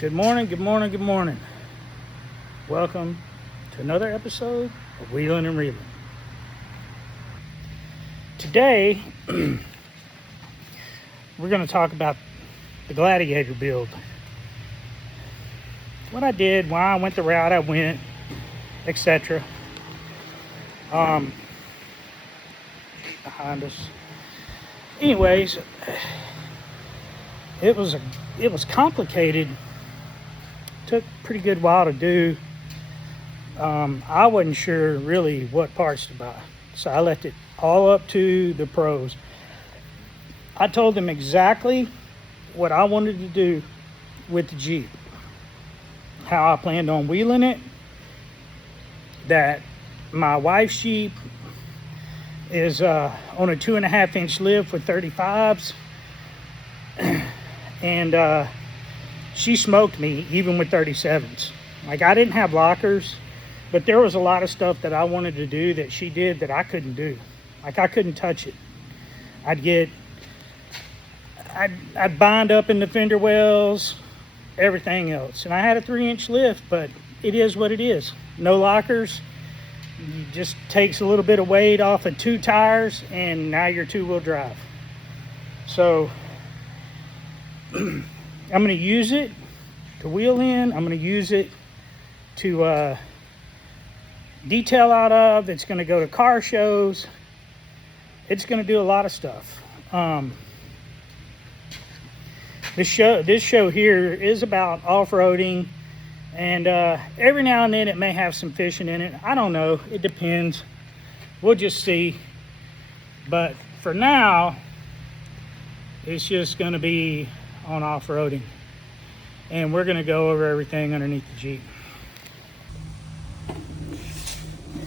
Good morning, good morning, good morning. Welcome to another episode of Wheeling and Reeling. Today, we're going to talk about the Gladiator build. What I did, why I went the route I went, etc. Behind us. Anyways, it was complicated. Took a pretty good while to do. I wasn't sure really what parts to buy, so I left it all up to the pros. I told them exactly what I wanted to do with the Jeep, how I planned on wheeling it, that my wife's Jeep is on a 2.5-inch lift with 35s, and she smoked me even with 37s. Like, I didn't have lockers, but there was a lot of stuff that I wanted to do that she did that I couldn't do. Like, I couldn't touch it. I'd bind up in the fender wells, everything else. And I had a 3-inch lift, but it is what it is. No lockers. It just takes a little bit of weight off of 2 tires, and now you're 2-wheel drive. So I'm going to use it to wheel in. I'm going to use it to detail out of. It's going to go to car shows. It's going to do a lot of stuff. This show here is about off-roading, and every now and then it may have some fishing in it. I don't know. It depends. We'll just see. But for now, it's just going to be on off-roading, and we're going to go over everything underneath the Jeep.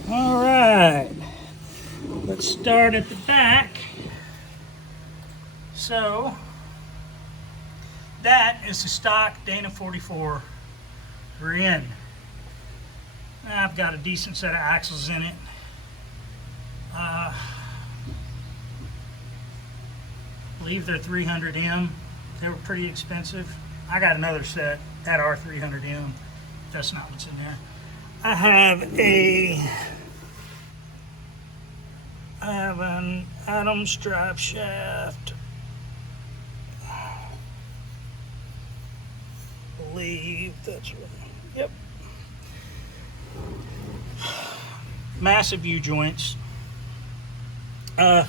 All right, let's start at the back. So that is the stock Dana 44 we're in. I've got a decent set of axles in it. I believe they're 300M. They were pretty expensive. I got another set that are 300M. That's not what's in there. I have an Adams drive shaft. I believe that's right. Yep. Massive U-joints. They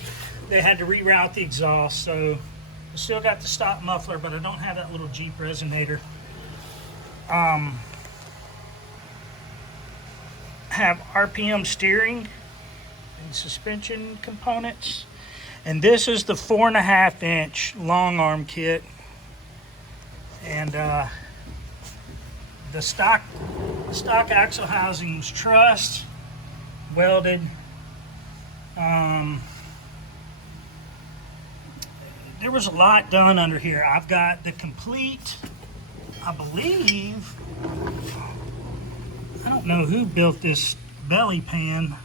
had to reroute the exhaust, so I still got the stock muffler, but I don't have that little Jeep resonator. Have RPM steering and suspension components, and this is the 4.5-inch long arm kit, and the stock axle housing was trussed, welded. There was a lot done under here. I've got the complete, I believe, I don't know who built this belly pan.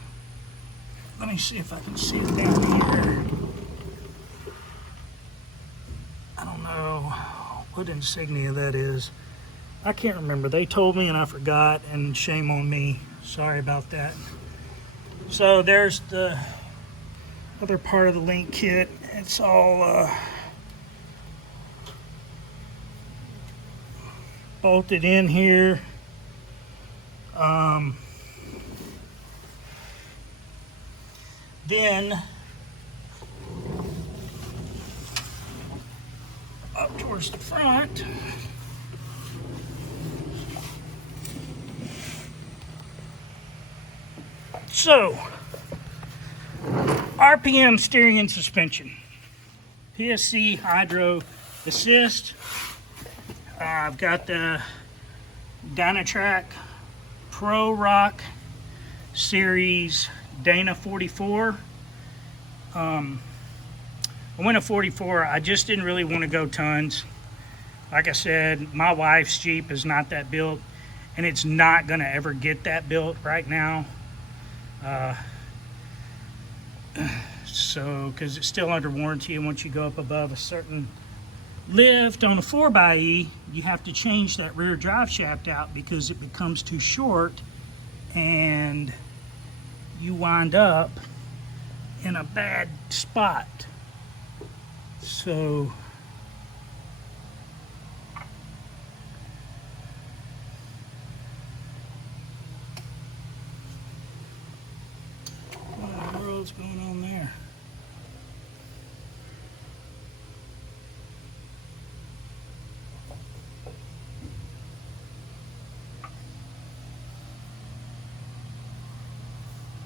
Let me see if I can see it down here. I don't know what insignia that is. I can't remember. They told me and I forgot, and shame on me. Sorry about that. So there's the other part of the link kit. It's all bolted in here. Then up towards the front, so RPM steering and suspension, PSC hydro assist. I've got the Dynatrac Pro Rock Series Dana 44. I went a 44. I just didn't really want to go tons. Like I said, my wife's Jeep is not that built, and it's not going to ever get that built right now. So, because it's still under warranty, and once you go up above a certain lift on a 4xe, you have to change that rear drive shaft out because it becomes too short and you wind up in a bad spot. So what in the world's going on there?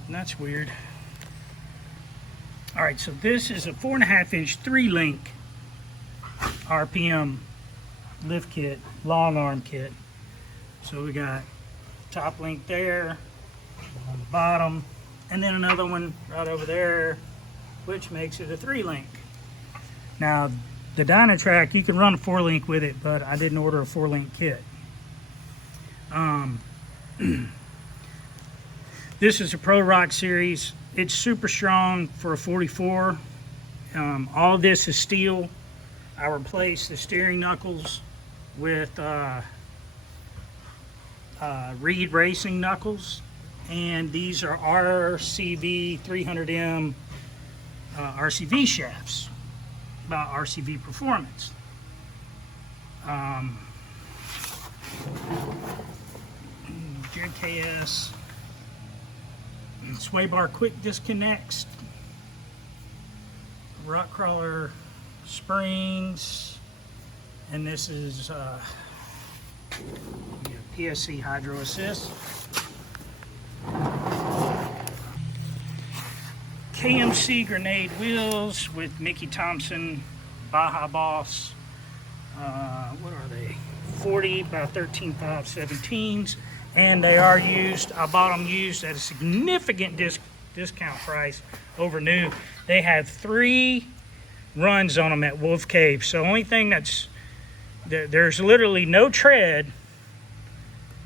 That's weird. All right, so this is a 4.5-inch 3-link RPM lift kit, long arm kit. So we got top link there on the bottom, and then another one right over there, which makes it a 3-link. Now, the Dynatrack, you can run a 4-link with it, but I didn't order a 4-link kit. This is a Pro Rock series. It's super strong for a 44. All of this is steel. I replaced the steering knuckles with Reed Racing knuckles, and these are RCV 300M RCV shafts by RCV Performance. JKS. Sway bar quick disconnects, rock crawler springs, and this is PSC hydro assist. KMC grenade wheels with Mickey Thompson Baja Boss. What are they? 40 by 13.5 17s. And they are used. I bought them used at a significant discount price over new. They have 3 runs on them at Wolf Cave. So only thing there's literally no tread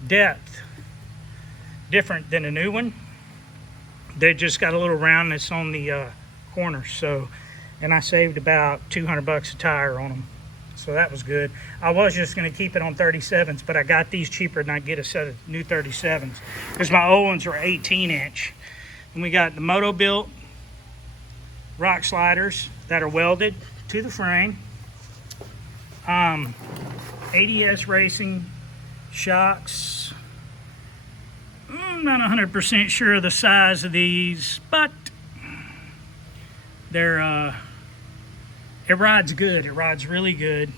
depth different than a new one. They just got a little roundness on the corners. So, and I saved about $200 a tire on them. So that was good. I was just going to keep it on 37s, but I got these cheaper than I get a set of new 37s because my old ones were 18-inch. And we got the Moto-Built rock sliders that are welded to the frame. ADS Racing shocks. I'm not 100% sure of the size of these, but they're it rides good. It rides really good.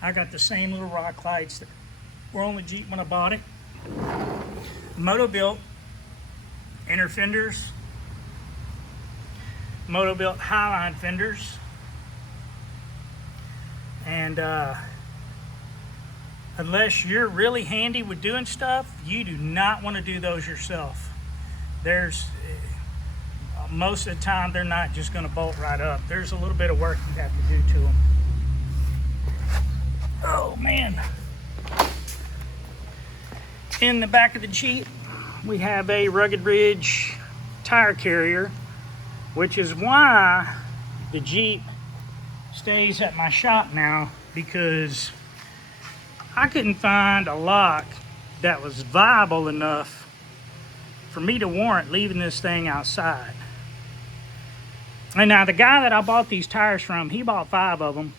I got the same little rock lights that were on the Jeep when I bought it. Moto-Built inner fenders. Moto-Built highline fenders. And unless you're really handy with doing stuff, you do not want to do those yourself. Most of the time, they're not just going to bolt right up. There's a little bit of work you have to do to them. Oh, man. In the back of the Jeep, we have a Rugged Ridge tire carrier, which is why the Jeep stays at my shop now, because I couldn't find a lock that was viable enough for me to warrant leaving this thing outside. And now the guy that I bought these tires from, he bought 5 of them.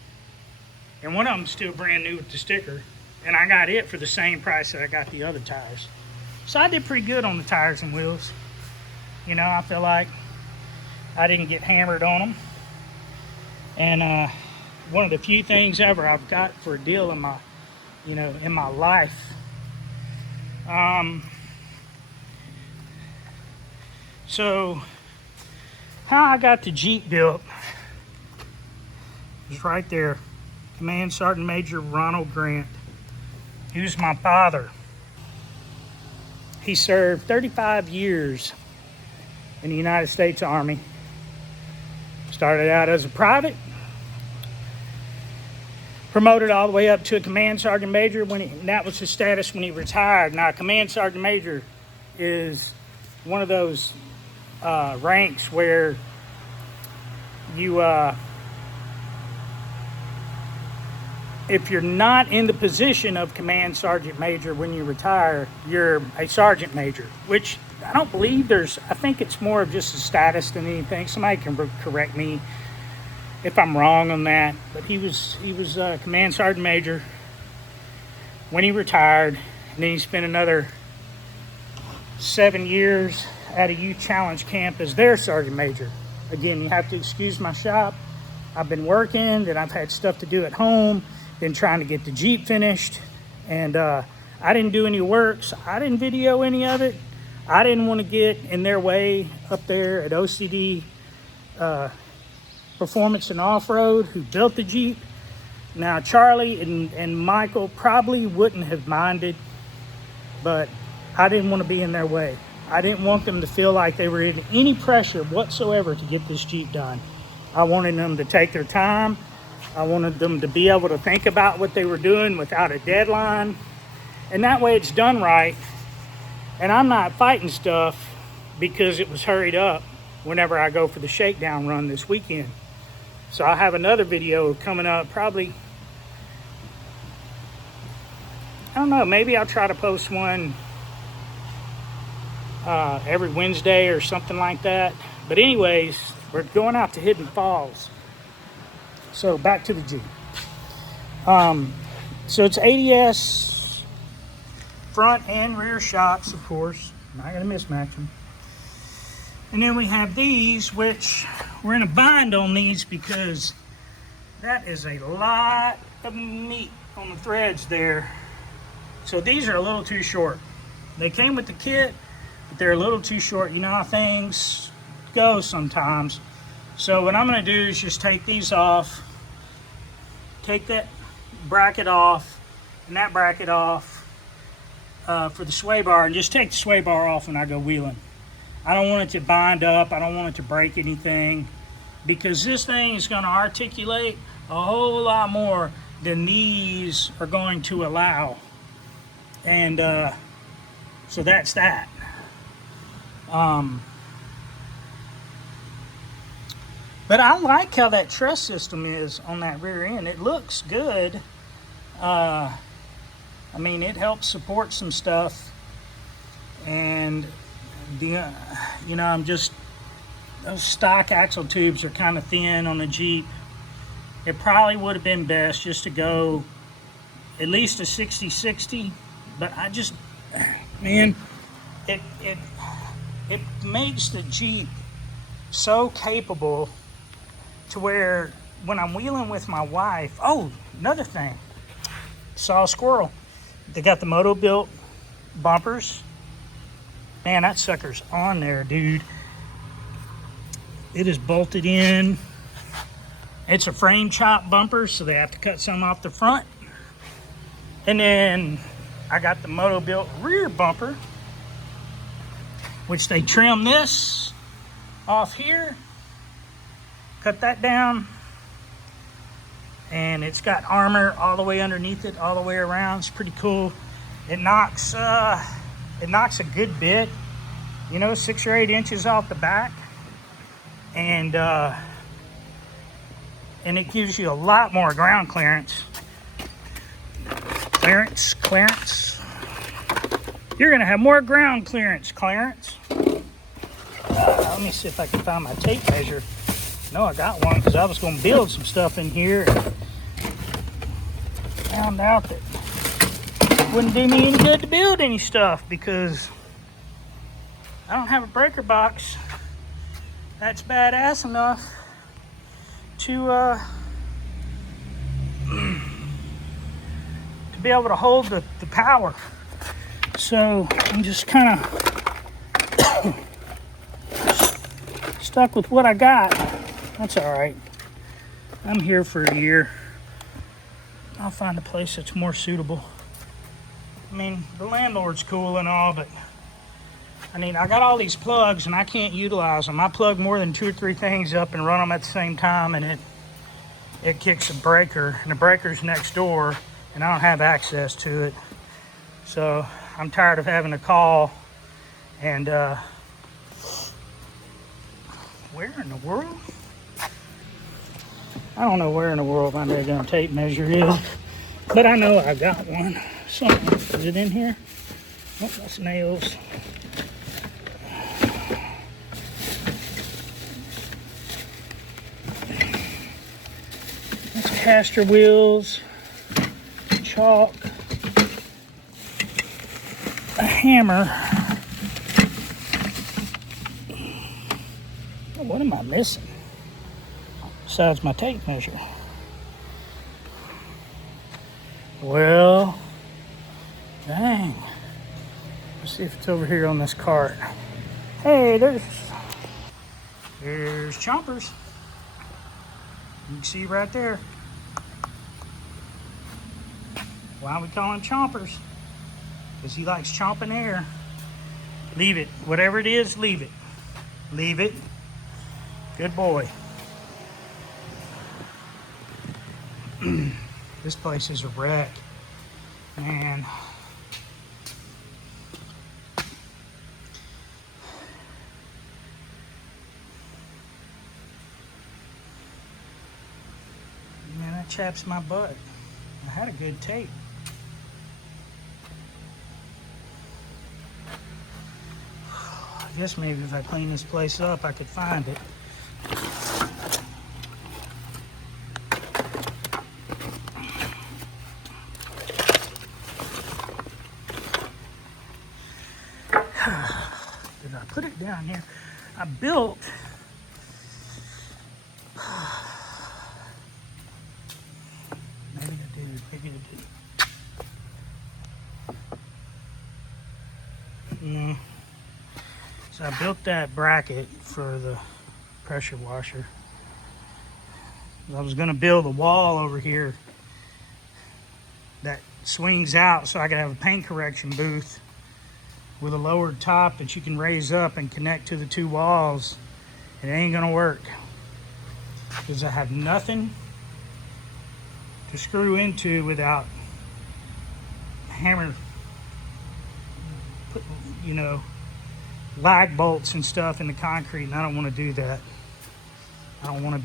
And one of them's still brand new with the sticker. And I got it for the same price that I got the other tires. So I did pretty good on the tires and wheels. You know, I feel like I didn't get hammered on them. And one of the few things ever I've got for a deal in my, in my life. So how I got the Jeep built is right there. Command Sergeant Major Ronald Grant. He was my father. He served 35 years in the United States Army. Started out as a private, promoted all the way up to a Command Sergeant Major that was his status when he retired. Now, Command Sergeant Major is one of those ranks where you if you're not in the position of command sergeant major when you retire, you're a sergeant major, which I don't believe there's, I think it's more of just a status than anything. Somebody can correct me if I'm wrong on that, but he was command sergeant major when he retired, and then he spent another 7 years at a youth challenge camp as their sergeant major. Again, you have to excuse my shop. I've been working, then I've had stuff to do at home, been trying to get the Jeep finished, and I didn't do any work, so I didn't video any of it. I didn't want to get in their way up there at OCD Performance and Off-Road, who built the Jeep. Now, Charlie and Michael probably wouldn't have minded, but I didn't want to be in their way. I didn't want them to feel like they were in any pressure whatsoever to get this Jeep done. I wanted them to take their time. I wanted them to be able to think about what they were doing without a deadline. And that way it's done right. And I'm not fighting stuff because it was hurried up whenever I go for the shakedown run this weekend. So I'll have another video coming up probably, I don't know, maybe I'll try to post one every Wednesday or something like that. But anyways, we're going out to Hidden Falls. So back to the Jeep. So it's ADS front and rear shocks, of course. I'm not going to mismatch them. And then we have these, which we're in a bind on these because that is a lot of meat on the threads there. So these are a little too short. They came with the kit, but they're a little too short. You know how things go sometimes. So what I'm going to do is just take these off, take that bracket off and that bracket off for the sway bar, and just take the sway bar off when I go wheeling. I don't want it to bind up. I don't want it to break anything, because this thing is going to articulate a whole lot more than these are going to allow. And so that's that. But I like how that truss system is on that rear end. It looks good. I mean, it helps support some stuff. And, I'm just, those stock axle tubes are kind of thin on the Jeep. It probably would have been best just to go at least a 60-60. But I just, man, it makes the Jeep so capable to where when I'm wheeling with my wife, oh, another thing, saw a squirrel. They got the Moto built bumpers. Man, that sucker's on there, dude. It is bolted in. It's a frame chop bumper, so they have to cut some off the front. And then I got the Moto built rear bumper, which they trim this off here, cut that down, and it's got armor all the way underneath it, all the way around. It's pretty cool. It knocks a good bit, 6 or 8 inches off the back, and it gives you a lot more ground clearance. Clearance. You're gonna have more ground clearance, Clarence. Let me see if I can find my tape measure. No, I got one because I was gonna build some stuff in here. Found out that it wouldn't do me any good to build any stuff because I don't have a breaker box that's badass enough to be able to hold the power. So I'm just kind of stuck with what I got. That's all right. I'm here for a year. I'll find a place that's more suitable. I mean, the landlord's cool and all, but I got all these plugs and I can't utilize them. I plug more than 2 or 3 things up and run them at the same time, and it kicks a breaker, and the breaker's next door, and I don't have access to it. So I'm tired of having to call and where in the world? I don't know where in the world my daggone tape measure is. But I know I got one somewhere. Is it in here? Oh, that's nails. That's caster wheels, chalk, a hammer. What am I missing? Besides my tape measure. Well, dang. Let's see if it's over here on this cart. Hey, there's Chompers. You can see right there. Why we call him Chompers? Because he likes chomping air. Leave it. Whatever it is, leave it. Leave it. Good boy. This place is a wreck. Man. Man, that chaps my butt. I had a good tape. I guess maybe if I clean this place up, I could find it. Did I put it down here? I built maybe I did, maybe I did. No. So I built that bracket for the pressure washer. I was going to build a wall over here that swings out so I could have a paint correction booth with a lowered top that you can raise up and connect to the two walls. It ain't gonna work because I have nothing to screw into without hammer, you know, lag bolts and stuff in the concrete, and I don't want to do that. I don't want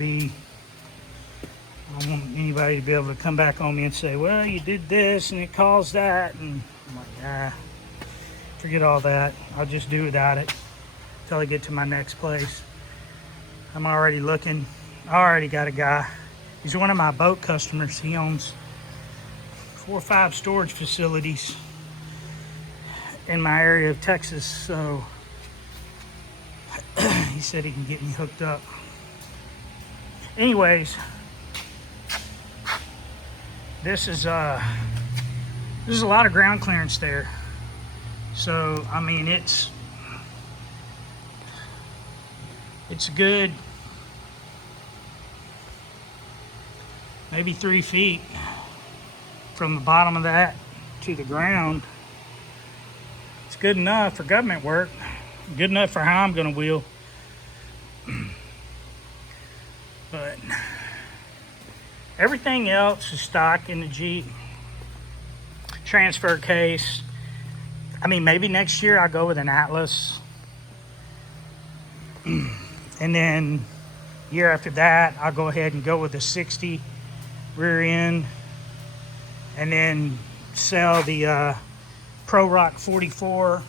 anybody to be able to come back on me and say, well, you did this and it caused that, and I'm like, ah, forget all that. I'll just do without it until I get to my next place. I'm already looking. I already got a guy. He's one of my boat customers. He owns 4 or 5 storage facilities in my area of Texas, so he said he can get me hooked up. Anyways, this is a lot of ground clearance there. So I mean, it's good, maybe 3 feet from the bottom of that to the ground. It's good enough for government work. Good enough for how I'm gonna wheel. But everything else is stock in the Jeep. Transfer case. I mean, maybe next year I'll go with an Atlas. And then year after that, I'll go ahead and go with a 60 rear end. And then sell the Pro Rock 44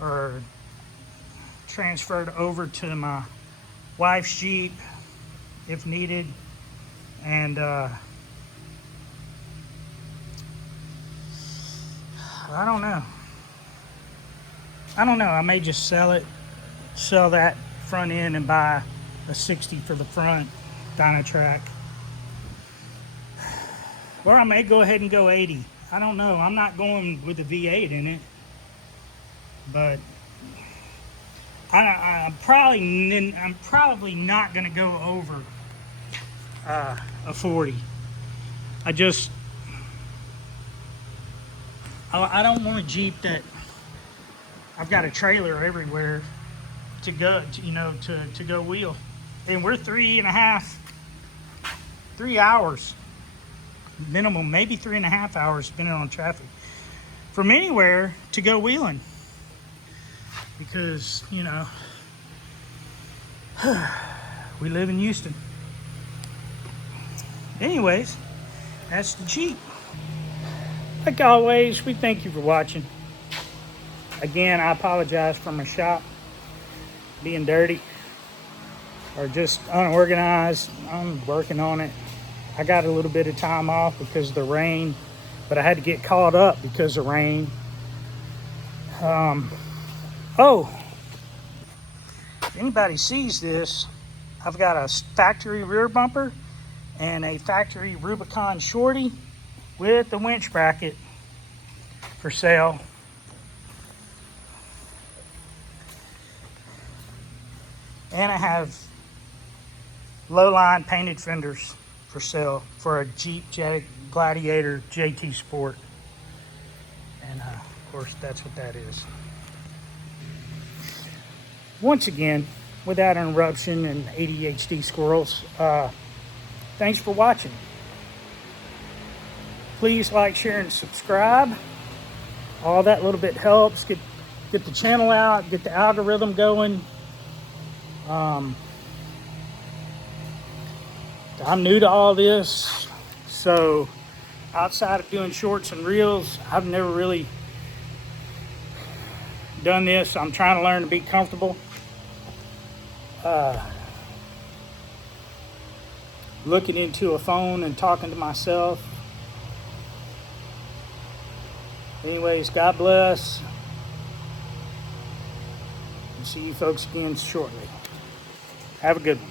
or transfer it over to my wife's Jeep if needed. And I don't know. I may just sell that front end and buy a 60 for the front Dynatrack. Or I may go ahead and go 80. I don't know. I'm not going with the V8 in it. But I'm probably not going to go over a 40. I don't want a Jeep that I've got a trailer everywhere to go, to go wheel. And we're 3 hours minimum, maybe 3.5 hours, depending on traffic, from anywhere to go wheeling. Because, we live in Houston. Anyways, that's the Jeep. Like always, we thank you for watching. Again, I apologize for my shop being dirty or just unorganized. I'm working on it. I got a little bit of time off because of the rain, but I had to get caught up because of rain. Oh, if anybody sees this, I've got a factory rear bumper and a factory Rubicon shorty with the winch bracket for sale. And I have low-line painted fenders for sale for a Jeep Gladiator JT Sport. And of course, that's what that is. Once again, without interruption and ADHD squirrels, thanks for watching. Please like, share, and subscribe. All that little bit helps. Get the channel out, get the algorithm going. I'm new to all this, so outside of doing shorts and reels, I've never really done this. I'm trying to learn to be comfortable. Looking into a phone and talking to myself. Anyways, God bless. And see you folks again shortly. Have a good one.